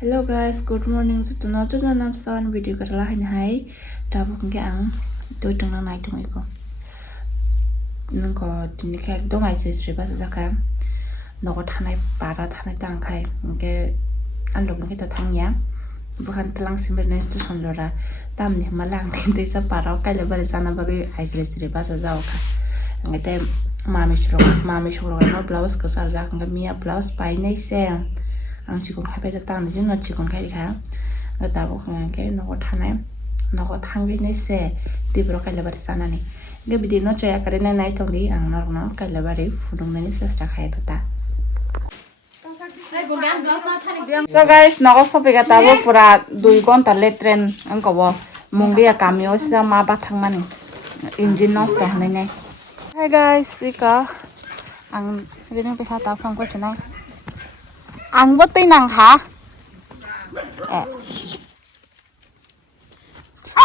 Hello guys, good morning. So tonight nam son video karla hin hai. Tabu ke ang tôi trong năng này trong ấy ko. Nung ko tin ke dong ai se sri ba sa ka. No ko thanai para thanai tang khai. Ke an lok ke ta thang ya. Bukan telang simber nes tu son lora. Tam ni malang tin te sa para ka le ba sana ba ke ai sri ba sa zao ka. Ngate mami shro no blouse ko sar ja ka mia blouse pai nei se. Ang chỉ còn khai bây giờ tăng thì nó chỉ còn khai khá người ta có cái nó có thằng này nó có thằng cái này xe thì bữa cái là bari sana này cái video nó chơi cái này này trong đi ang nó cái là bari phụ đồng này sẽ start khai thôi ta. So guys, nó có số cái ta bộ pura đuôi con ta lết trend ang có bộ mùng đi cameo sẽ mà bắt thằng này engine nó start này này. Hey guys, ika ang cái này phải khai tao không có gì này. Ang bớt tay nàng hả?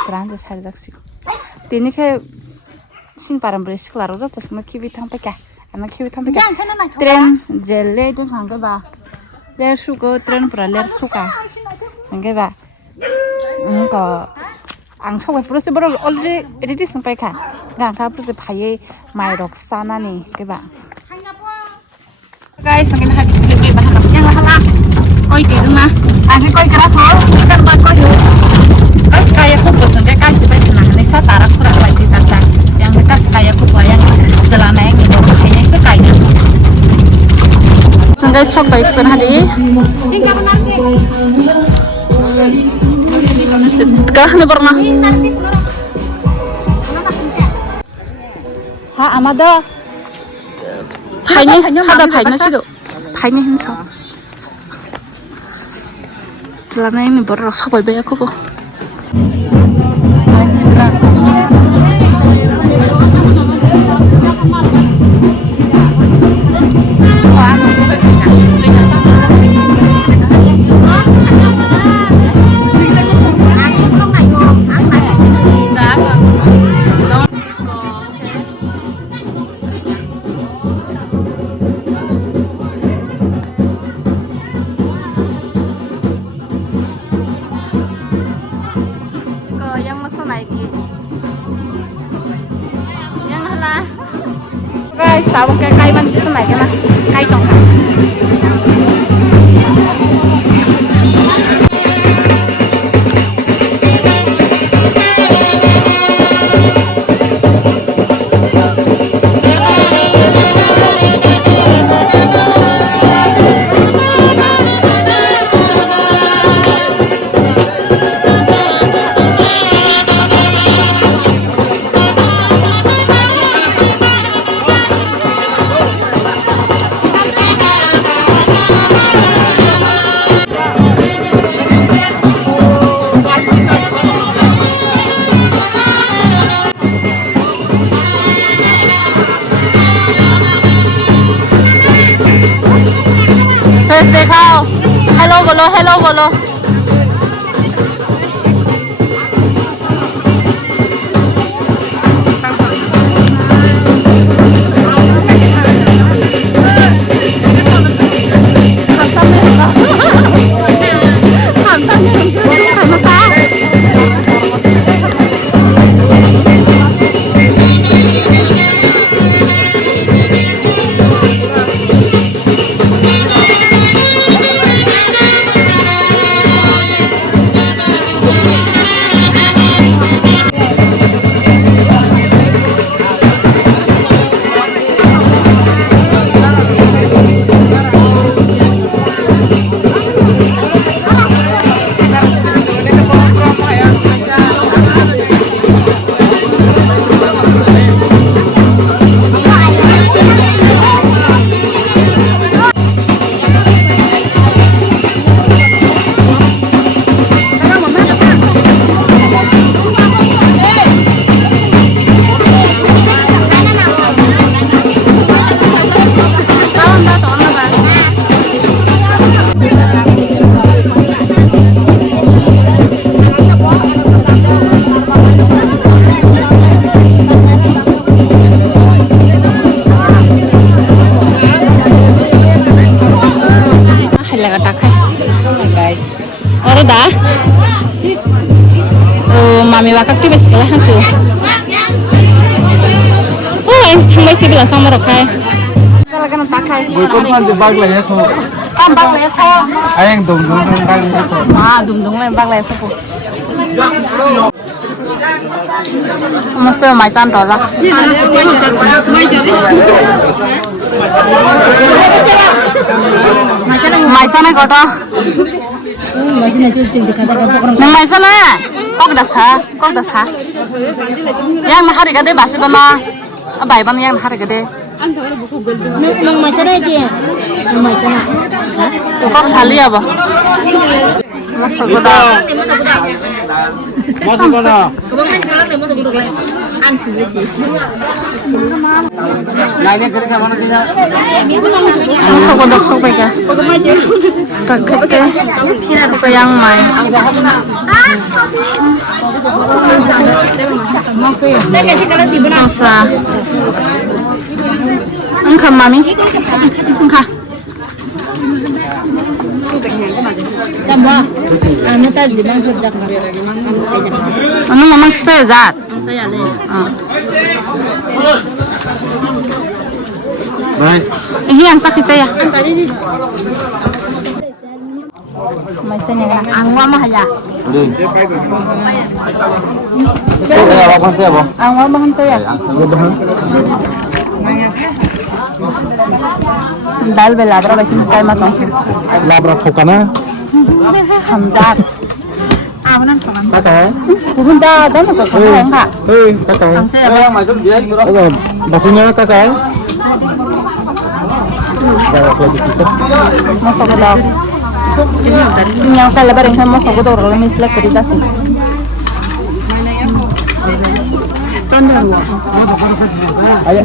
Terang tu saya dah sih. Tini ke sing param beres kelar udah terus mau kiwi tampai kah? Anak kiwi tampai kah? Tren jelle itu sangka ba. Ler suka tren pura ler suka. Sangka ba. Engkau ang sampai proses baru already ready sampai kah? Gang kah proses payah mai rok sana nih, ke ba? Guys, ang kinahat lebih bahan yang lahala. Koi tidur mah, ang koi kerap mau, kan buat koi tu. Kas kaya kupu sendiri kan sudah senang. Nisa tarak kurang lagi saja. Yang kas kaya kupu yang selana yang itu kayaknya itu kaya. Sendiri sok baik pun hari. Hingga benar ke? Kah ni pernah? Ha, amada. 파이네 하다 파이나 시도 파이네 행사 zelanaini baru sabal beya ko guys, tawag kay man dito na ka na. Kay tong ka. देखो हेलो बोलो दा मामी वाका बेसे गला हांसो आं थांबायसो बेला सामरखाय सालागोन ताखाय बयखौ मानसि बाग्लायखौ बाग्लायखौ आं दुमदुं बाग्लायखौ दुमदुंलाय बाग्लायखौ मस्त माइसान दजा माइसाना गट नों माइसाना कगदासा yang hari gede basi bana abai bana yang hari gede nang maisana dia nang maisana kok sali apa masuk goda masuk goda lainnya kira kira mana dia masuk goda sok baiknya tak kete ke yang main Sosa. Engkau mami? Engkau. Anu tadi bang kerja anu ngomong saya zat. Saya les. baik Ini yang sakit saya. Masanya kan angwa mah ya. saya apa saya apa Angwa bahan saya. Dal bela berapa sih saya matang. labra phokana Hamzat. Awanan kawan. kata Bukan dah jangan kau kau enggak. kata yang macam dia itu basinya kata Masuk ke dalam. Yang kalau bareng sama masuk ke dalam orang misal kerja sih. ayo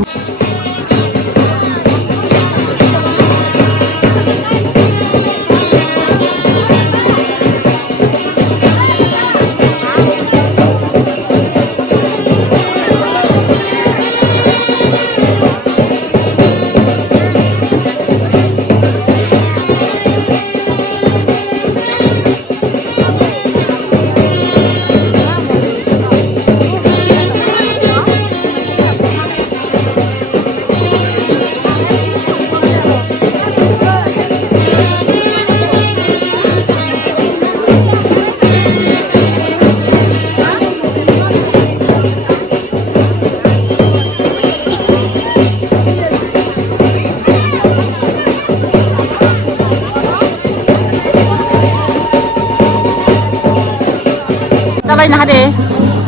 Bây giờ đi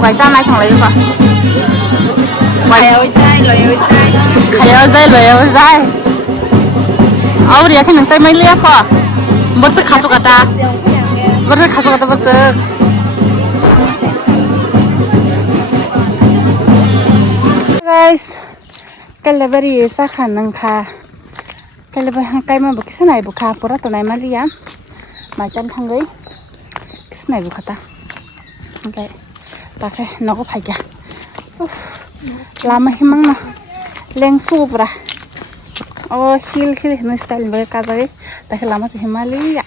quay sang này thằng lấy vào quay ơi dai lời ơi dai áo dia kan saya main lihat kok bersek kasut kata bersek guys kalau beri sakan nangka kalau beri mah bukis naik buka pura tu naik malia macam tanggai kis naik buka ta okay pakai noko pakai lama himang na leng supra oh hil hil style bagai kata pakai lama sih Himalaya